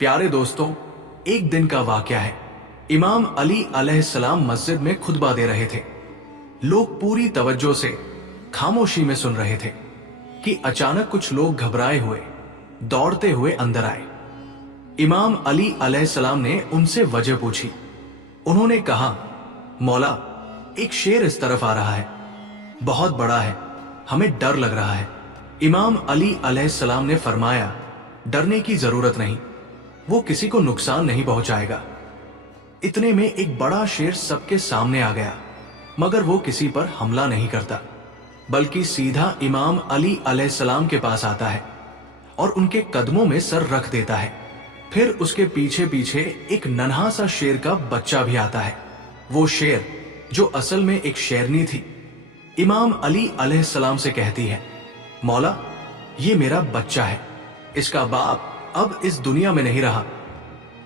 प्यारे दोस्तों, एक दिन का वाकया है। इमाम अली अलैहिस्सलाम मस्जिद में खुतबा दे रहे थे। लोग पूरी तवज्जो से खामोशी में सुन रहे थे कि अचानक कुछ लोग घबराए हुए दौड़ते हुए अंदर आए। इमाम अली अलैहिस्सलाम ने उनसे वजह पूछी। उन्होंने कहा, मौला, एक शेर इस तरफ आ रहा है, बहुत बड़ा है, हमें डर लग रहा है। इमाम अली अलैहिस्सलाम ने फरमाया, डरने की जरूरत नहीं, वो किसी को नुकसान नहीं पहुंचाएगा। इतने में एक बड़ा शेर सबके सामने आ गया, मगर वो किसी पर हमला नहीं करता, बल्कि सीधा इमाम अली अलैहिस्सलाम के पास आता है और उनके कदमों में सर रख देता है। फिर उसके पीछे पीछे एक नन्हा सा शेर का बच्चा भी आता है। वो शेर, जो असल में एक शेरनी थी, इमाम अली अलैहिस्सलाम से कहती है, मौला, ये मेरा बच्चा है, इसका बाप अब इस दुनिया में नहीं रहा।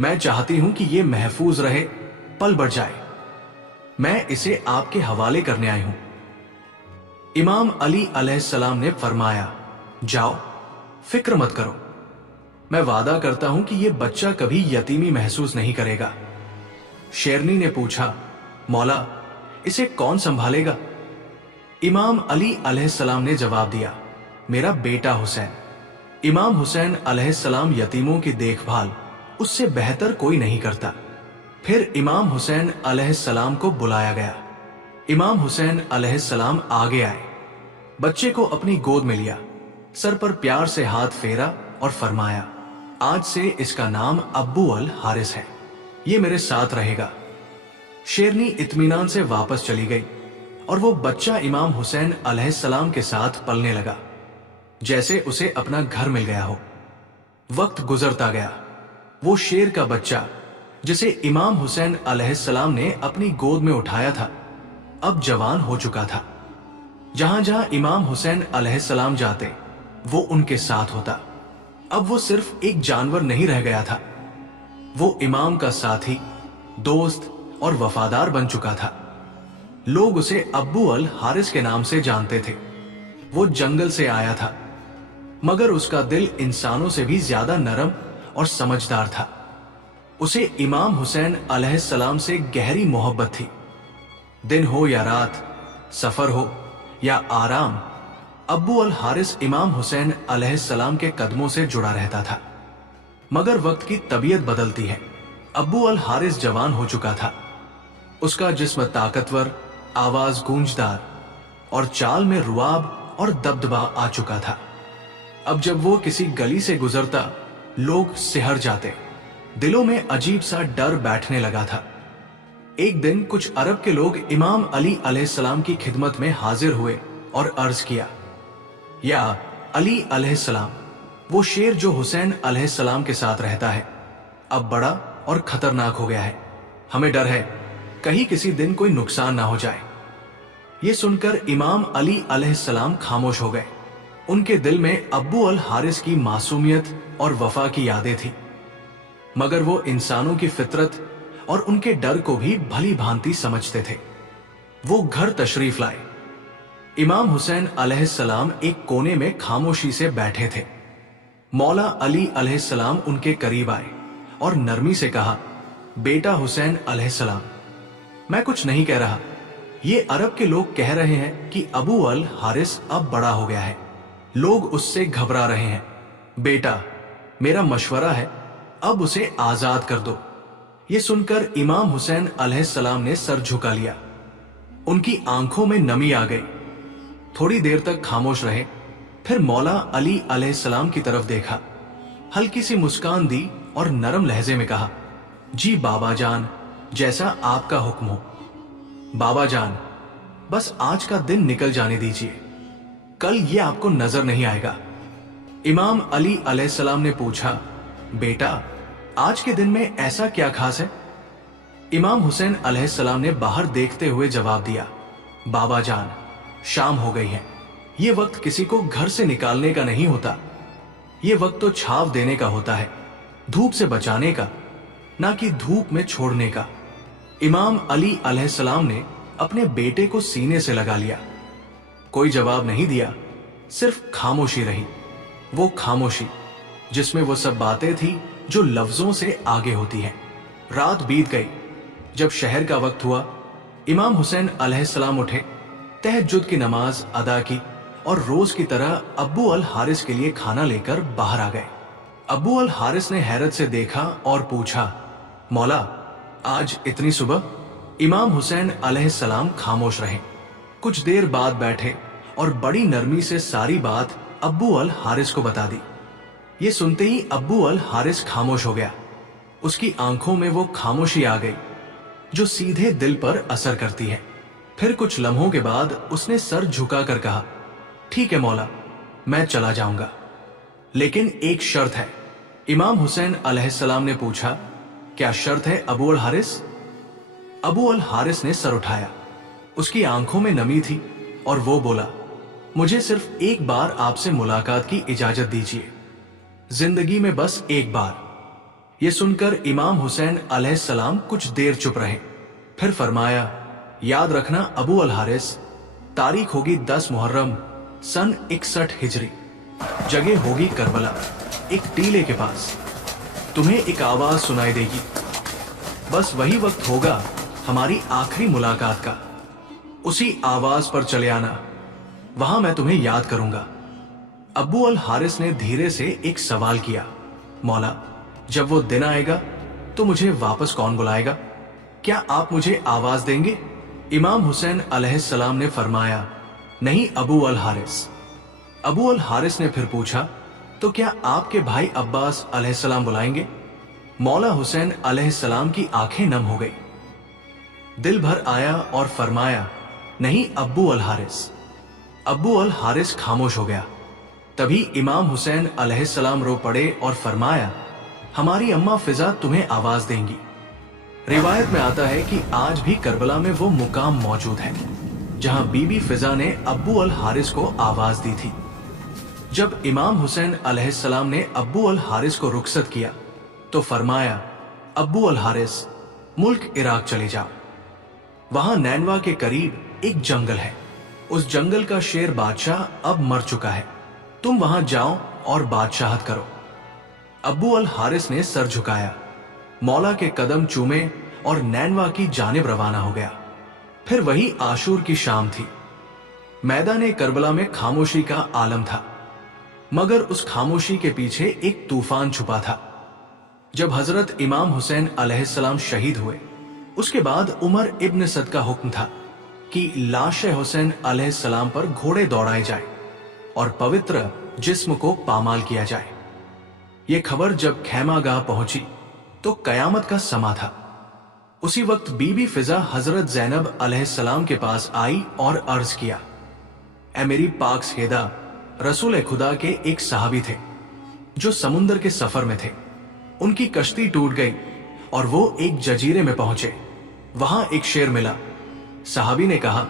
मैं चाहती हूं कि ये महफूज रहे, पल बढ़ जाए। मैं इसे आपके हवाले करने आई हूं। इमाम अली अलैहिस्सलाम ने फरमाया, जाओ, फिक्र मत करो, मैं वादा करता हूं कि ये बच्चा कभी यतीमी महसूस नहीं करेगा। शेरनी ने पूछा, मौला, इसे कौन संभालेगा? इमाम अली अलैहिस्सलाम ने जवाब दिया, मेरा बेटा हुसैन। इमाम हुसैन अलैहिस्सलाम यतीमों की देखभाल उससे बेहतर कोई नहीं करता। फिर इमाम हुसैन अलैहिस्सलाम को बुलाया गया। इमाम हुसैन अलैहिस्सलाम आगे आए, बच्चे को अपनी गोद में लिया, सर पर प्यार से हाथ फेरा और फरमाया, आज से इसका नाम अब्बू अल हारिस है, ये मेरे साथ रहेगा। शेरनी इत्मीनान से वापस चली गई और वो बच्चा इमाम हुसैन अलैहिस्सलाम के साथ पलने लगा, जैसे उसे अपना घर मिल गया हो। वक्त गुजरता गया। वो शेर का बच्चा, जिसे इमाम हुसैन अलैहिस्सलाम ने अपनी गोद में उठाया था, अब जवान हो चुका था। जहां जहां इमाम हुसैन अलैहिस्सलाम जाते, वो उनके साथ होता। अब वो सिर्फ एक जानवर नहीं रह गया था, वो इमाम का साथी, दोस्त और वफादार बन चुका था। लोग उसे अब्बू अल हारिस के नाम से जानते थे। वो जंगल से आया था, मगर उसका दिल इंसानों से भी ज्यादा नरम और समझदार था। उसे इमाम हुसैन अलैहिस्सलाम से गहरी मोहब्बत थी। दिन हो या रात, सफर हो या आराम, अब्बू अल हारिस इमाम हुसैन अलैहिस्सलाम के कदमों से जुड़ा रहता था। मगर वक्त की तबीयत बदलती है। अब्बू अल हारिस जवान हो चुका था। उसका जिस्म ताकतवर, आवाज गूंजदार और चाल में रुआब और दबदबा आ चुका था। अब जब वो किसी गली से गुजरता, लोग सिहर जाते, दिलों में अजीब सा डर बैठने लगा था। एक दिन कुछ अरब के लोग इमाम अली अलैहिस्सलाम की खिदमत में हाजिर हुए और अर्ज किया, या अली अलैहिस्सलाम, वो शेर जो हुसैन अलैहिस्सलाम के साथ रहता है, अब बड़ा और खतरनाक हो गया है। हमें डर है कहीं किसी दिन कोई नुकसान ना हो जाए। ये सुनकर इमाम अली अलैहिस्सलाम खामोश हो गए। उनके दिल में अब्बू अल हारिस की मासूमियत और वफा की यादें थी, मगर वो इंसानों की फितरत और उनके डर को भी भली भांति समझते थे। वो घर तशरीफ लाए। इमाम हुसैन अलैहिस्सलाम एक कोने में खामोशी से बैठे थे। मौला अली अलैहिस्सलाम उनके करीब आए और नरमी से कहा, बेटा हुसैन अलैहिस्सलाम, मैं कुछ नहीं कह रहा, ये अरब के लोग कह रहे हैं कि अबू अल हारिस अब बड़ा हो गया है, लोग उससे घबरा रहे हैं। बेटा, मेरा मशवरा है, अब उसे आजाद कर दो। ये सुनकर इमाम हुसैन अलैहिस्सलाम ने सर झुका लिया। उनकी आंखों में नमी आ गई। थोड़ी देर तक खामोश रहे, फिर मौला अली अलैहिस्सलाम की तरफ देखा, हल्की सी मुस्कान दी और नरम लहजे में कहा, जी बाबा जान, जैसा आपका हुक्म हो। बाबा जान, बस आज का दिन निकल जाने दीजिए, कल ये आपको नजर नहीं आएगा। इमाम अली अलैहिस्सलाम ने पूछा, बेटा, आज के दिन में ऐसा क्या खास है? इमाम हुसैन अलैहिस्सलाम ने बाहर देखते हुए जवाब दिया, बाबा जान, शाम हो गई है। ये वक्त किसी को घर से निकालने का नहीं होता, ये वक्त तो छाव देने का होता है, धूप से बचाने का, ना कि धूप में छोड़ने का। इमाम अली अलैहिस्सलाम ने अपने बेटे को सीने से लगा लिया। कोई जवाब नहीं दिया, सिर्फ खामोशी रही। वो खामोशी जिसमें वो सब बातें थी जो लफ्जों से आगे होती है। रात बीत गई। जब शहर का वक्त हुआ, इमाम हुसैन अलैहिस्सलाम उठे, तहज्जुद की नमाज अदा की और रोज की तरह अब्बू अल हारिस के लिए खाना लेकर बाहर आ गए। अब्बू अल हारिस ने हैरत से देखा और पूछा, मौला, आज इतनी सुबह? इमाम हुसैन अलैहिस्सलाम खामोश रहे। कुछ देर बाद बैठे और बड़ी नरमी से सारी बात अब्बू अल हारिस को बता दी। ये सुनते ही अब्बू अल हारिस खामोश हो गया। उसकी आंखों में वो खामोशी आ गई जो सीधे दिल पर असर करती है। फिर कुछ लम्हों के बाद उसने सर झुकाकर कहा, ठीक है मौला, मैं चला जाऊंगा, लेकिन एक शर्त है। इमाम हुसैन अलैहिस्सलाम ने पूछा, क्या शर्त है अबू अल हारिस? अबू अल हारिस ने सर उठाया। उसकी आंखों में नमी थी और वो बोला, मुझे सिर्फ एक बार आपसे मुलाकात की इजाजत दीजिए, जिंदगी में बस एक बार। ये सुनकर इमाम हुसैन अलैहिस्सलाम कुछ देर चुप रहे। फिर फरमाया, याद रखना अबू अल हारिस, तारीख होगी 10 मुहर्रम सन 61 हिजरी। जगह होगी करबला, एक टीले के पास। तुम्हें एक आवाज सुनाई देगी, बस वही वक्त होगा हमारी आखिरी मुलाकात का। उसी आवाज पर चले आना, वहां मैं तुम्हें याद करूंगा। अब्बू अल हारिस ने धीरे से एक सवाल किया, मौला, जब वो दिन आएगा तो मुझे वापस कौन बुलाएगा? क्या आप मुझे आवाज देंगे? इमाम हुसैन अलैहिस्सलाम ने फरमाया, नहीं अबू अल हारिस। अबू अल हारिस ने फिर पूछा, तो क्या आपके भाई अब्बास अलैहिस्सलाम बुलाएंगे? मौला हुसैन अलैहिस्सलाम की आंखें नम हो गई, दिल भर आया और फरमाया, नहीं अब्बू अल हारिस। अब्बू अल हारिस खामोश हो गया। तभी इमाम हुसैन अलैहिस्सलाम रो पड़े और फरमाया, हमारी अम्मा फिजा तुम्हें आवाज देंगी। रिवायत में आता है कि आज भी करबला में वो मुकाम मौजूद है जहां बीबी फिजा ने अब्बू अल हारिस को आवाज दी थी। जब इमाम हुसैन अलैहिस्सलाम ने अब्बू अल हारिस को रुखसत किया तो फरमाया, अब्बू अल हारिस, मुल्क इराक चले जाओ। वहां नैनवा के करीब एक जंगल है। उस जंगल का शेर बादशाह अब मर चुका है। तुम वहां जाओ और बादशाहत करो। अब्बू अल हारिस ने सर झुकाया, मौला के कदम चूमे और नैनवा की जानिब रवाना हो गया। फिर वही आशूर की शाम थी। मैदान करबला में खामोशी का आलम था, मगर उस खामोशी के पीछे एक तूफान छुपा था। जब हजरत इमाम हुसैन अलैहिस्सलाम शहीद हुए, उसके बाद उमर इब्न सद का हुक्म था कि लाश हुसैन अलैहिस्सलाम पर घोड़े दौड़ाए जाए और पवित्र जिस्म को पामाल किया जाए। ये खबर जब खैमागाह पहुंची तो कयामत का समा था। उसी वक्त बीबी फिजा हजरत ज़ैनब अलैहिस्सलाम के पास आई और अर्ज किया, ए मेरी पाक सहेदा, रसूल खुदा के एक सहाबी थे जो समुंदर के सफर में थे। उनकी कश्ती टूट गई और वो एक जजीरे में पहुंचे। वहां एक शेर मिला। सहाबी ने कहा,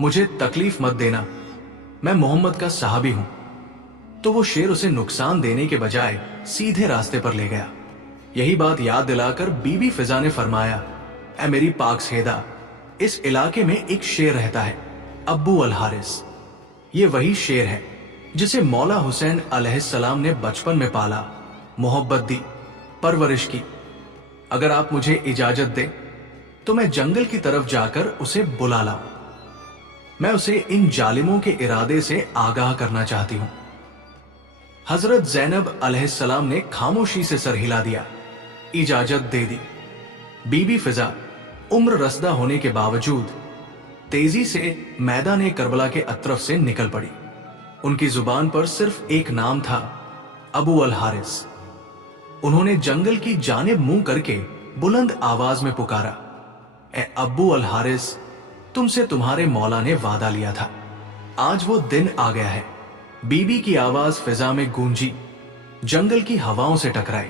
मुझे तकलीफ मत देना, मैं मोहम्मद का सहाबी हूं। तो वो शेर उसे नुकसान देने के बजाय सीधे रास्ते पर ले गया। यही बात याद दिलाकर बीबी फिजा ने फरमाया, ए मेरी पाक सहेदा, इस इलाके में एक शेर रहता है, अब्बू अल हारिस। ये वही शेर है जिसे मौला हुसैन अलैहिस्सलाम ने बचपन में पाला, मोहब्बत दी, परवरिश की। अगर आप मुझे इजाजत दें तो मैं जंगल की तरफ जाकर उसे बुला लाऊं। मैं उसे इन जालिमों के इरादे से आगाह करना चाहती हूं। हजरत ज़ैनब अलैहिस्सलाम ने खामोशी से सर हिला दिया, इजाजत दे दी। बीबी फिजा उम्र रसदा होने के बावजूद तेजी से मैदान करबला के अतरफ से निकल पड़ी। उनकी जुबान पर सिर्फ एक नाम था, अबू अल हारिस। उन्होंने जंगल की जानिब मुंह करके बुलंद आवाज में पुकारा, ए अब्बू अल हारिस, तुमसे तुम्हारे मौला ने वादा लिया था, आज वो दिन आ गया है। बीबी की आवाज फिजा में गूंजी, जंगल की हवाओं से टकराई,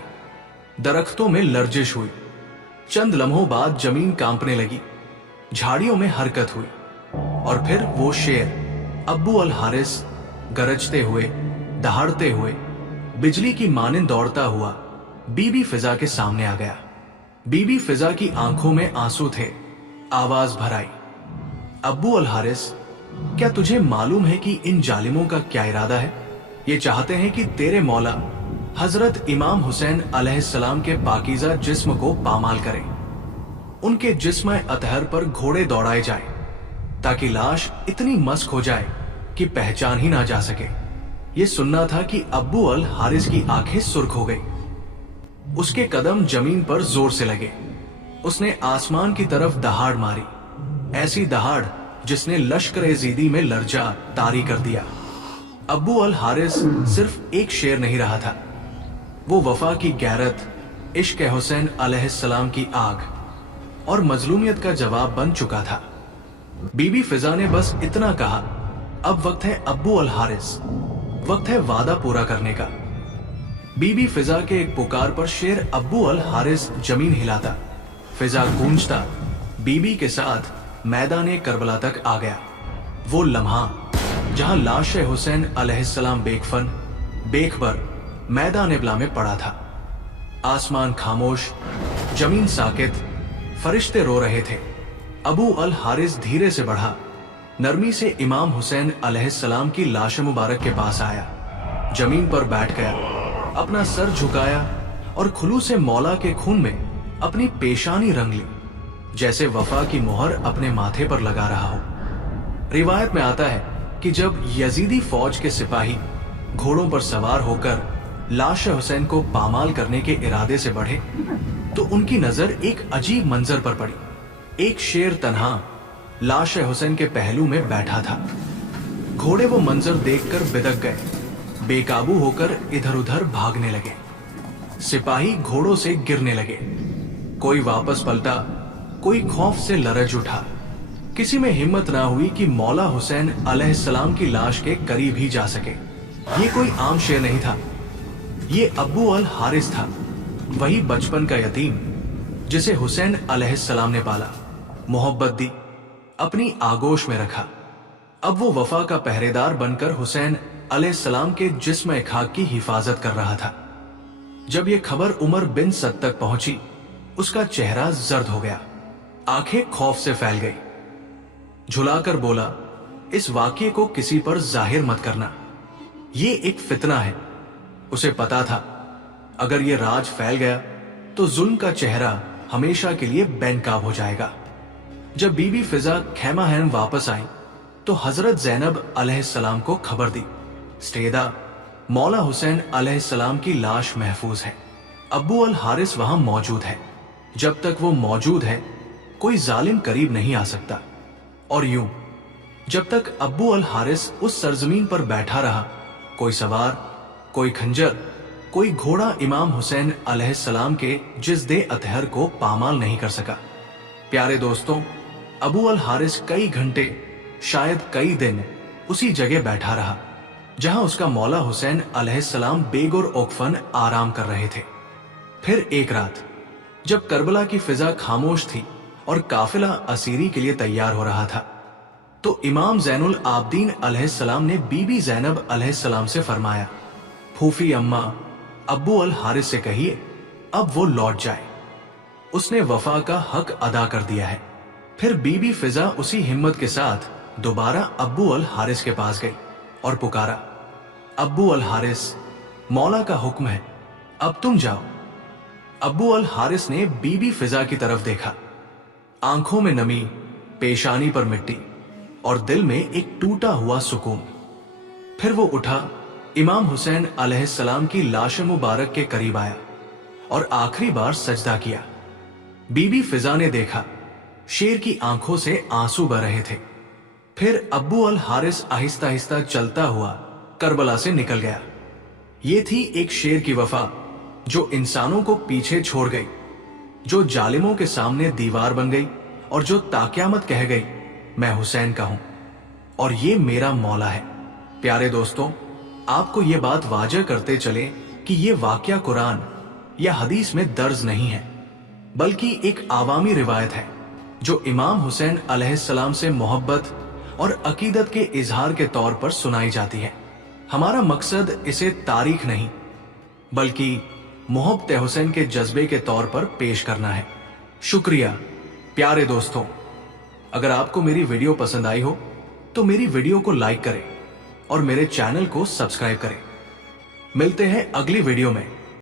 दरख्तों में लर्जिश हुई। चंद लम्हों बाद जमीन कांपने लगी, झाड़ियों में हरकत हुई और फिर वो शेर अब्बू अल हारिस गरजते हुए, दहाड़ते हुए, बिजली की मानिंद दौड़ता हुआ बीबी फिजा के सामने आ गया। बीबी फिजा की आंखों में आंसू थे। आवाज भर आई, अब्बू अल हारिस, क्या तुझे मालूम है कि इन जालिमों का क्या इरादा है? ये चाहते हैं कि तेरे मौला हजरत इमाम हुसैन अलैहिस्सलाम के पाकीज़ा जिस्म को पामाल करे। उनके जिस्म अतहर पर घोड़े दौड़ाए जाए ताकि लाश इतनी मस्क हो जाए कि पहचान ही ना जा सके। ये सुनना था कि अब्बू अल हारिस की आंखें सुर्ख हो गई। उसके कदम जमीन पर जोर से लगे। उसने आसमान की तरफ दहाड़ मारी, ऐसी दहाड़ जिसने लश्कर ज़ीदी में लर्जा तारी कर दिया। अब्बू अल हारिस सिर्फ एक शेर नहीं रहा था, वो वफा की गैरत, इश्क हुसैन अलैहिस्सलाम की आग और मजलूमियत का जवाब बन चुका था। बीबी फिजा ने बस इतना कहा, अब वक्त है अब्बू अल हारिस, वक्त है वादा पूरा करने का। बीबी फिजा के एक पुकार पर शेर अब्बू अल हारिस जमीन हिलाता, फिजा गूंजता बीबी के साथ मैदान करबला तक आ गया। वो लम्हा जहां लाश हुसैन अलैहिस्सलाम बेकफन बेखबर मैदान इब्ला में पड़ा था। आसमान खामोश, जमीन साकित, फरिश्ते रो रहे थे। अबू अल हारिस धीरे से बढ़ा, नरमी से इमाम हुसैन अलैहिस्सलाम की लाश मुबारक के पास आया, जमीन पर बैठ गया, अपना सर झुकाया और खुलू से मौला के खून में अपनी पेशानी रंग ली, जैसे वफा की मोहर अपने माथे पर लगा रहा हो। रिवायत में आता है कि जब यजीदी फौज के सिपाही घोड़ों पर सवार होकर लाश हुसैन को पामाल करने के इरादे से बढ़े तो उनकी नजर एक अजीब मंजर पर पड़ी। एक शेर तन्हा लाश हुसैन के पहलू में बैठा था। घोड़े वो मंजर देखकर बिदक गए, बेकाबू होकर इधर उधर भागने लगे। सिपाही घोड़ों से गिरने लगे, कोई वापस पलटा, कोई खौफ से लरज उठा। किसी में हिम्मत ना हुई कि मौला हुसैन अलैहिस्सलाम की लाश के करीब ही जा सके। ये कोई आम शेर नहीं था, ये अब्बू अल हारिस था, वही बचपन का यतीम जिसे हुसैन अलैहिस्सलाम ने पाला, मोहब्बत दी, अपनी आगोश में रखा। अब वो वफा का पहरेदार बनकर हुसैन अलैहिस्सलाम के जिस्म खाक की हिफाजत कर रहा था। जब ये खबर उमर बिन सद तक पहुंची, उसका चेहरा जर्द हो गया, आंखें खौफ से फैल गई। झुलाकर बोला, इस वाकये को किसी पर जाहिर मत करना, ये एक फितना है। उसे पता था अगर ये राज फैल गया तो जुल्म का चेहरा हमेशा के लिए बेनकाब हो जाएगा। जब बीबी फिजा खैमाहैन वापस आई तो हजरत ज़ैनब अलैहिस्सलाम को खबर दी, स्टेदा, मौला हुसैन अलैहिस्सलाम की लाश महफूज है, अब्बू अल हारिस वहां मौजूद है। जब तक वो मौजूद है कोई जालिम करीब नहीं आ सकता। और यूं जब तक अब्बू अल हारिस उस सरजमीन पर बैठा रहा, कोई सवार, कोई खंजर, कोई घोड़ा इमाम हुसैन अलैहिस्सलाम के जिस्दे अतहर को पामाल नहीं कर सका। प्यारे दोस्तों, अबू अल हारिस कई घंटे, शायद कई दिन उसी जगह बैठा रहा जहां उसका मौला हुसैन अलैहिस्सलाम बेगुर ओकफन आराम कर रहे थे। फिर एक रात जब करबला की फिजा खामोश थी और काफिला असीरी के लिए तैयार हो रहा था, तो इमाम ज़ैनुल आबदीन अलैहिस्सलाम ने बीबी ज़ैनब अलैहिस्सलाम से फरमाया, फूफी अम्मा, अब्बू अल हारिस से कहिए अब वो लौट जाए, उसने वफा का हक अदा कर दिया है। फिर बीबी फिजा उसी हिम्मत के साथ दोबारा अब्बू अल हारिस के पास गई और पुकारा, अब्बू अल हारिस, मौला का हुक्म है, अब तुम जाओ। अब्बू अल हारिस ने बीबी फिजा की तरफ देखा, आंखों में नमी, पेशानी पर मिट्टी और दिल में एक टूटा हुआ सुकून। फिर वो उठा, इमाम हुसैन अलैहिस्सलाम की लाश मुबारक के करीब आया और आखिरी बार सजदा किया। बीबी फिजा ने देखा, शेर की आंखों से आंसू बह रहे थे। फिर अब्बू अल हारिस आहिस्ता आहिस्ता चलता हुआ करबला से निकल गया। ये थी एक शेर की वफा जो इंसानों को पीछे छोड़ गई, जो जालिमों के सामने दीवार बन गई और जो ताक़यामत कह गई, मैं हुसैन का हूं और ये मेरा मौला है। प्यारे दोस्तों, आपको ये बात वाजह करते चले कि ये वाकया कुरान या हदीस में दर्ज नहीं है, बल्कि एक आवामी रिवायत है जो इमाम हुसैन अलैहिस्सलाम से मोहब्बत और अकीदत के इजहार के तौर पर सुनाई जाती है। हमारा मकसद इसे तारीख नहीं बल्कि मोहब्बत हुसैन के जज्बे के तौर पर पेश करना है। शुक्रिया। प्यारे दोस्तों, अगर आपको मेरी वीडियो पसंद आई हो तो मेरी वीडियो को लाइक करें और मेरे चैनल को सब्सक्राइब करें। मिलते हैं अगली वीडियो में।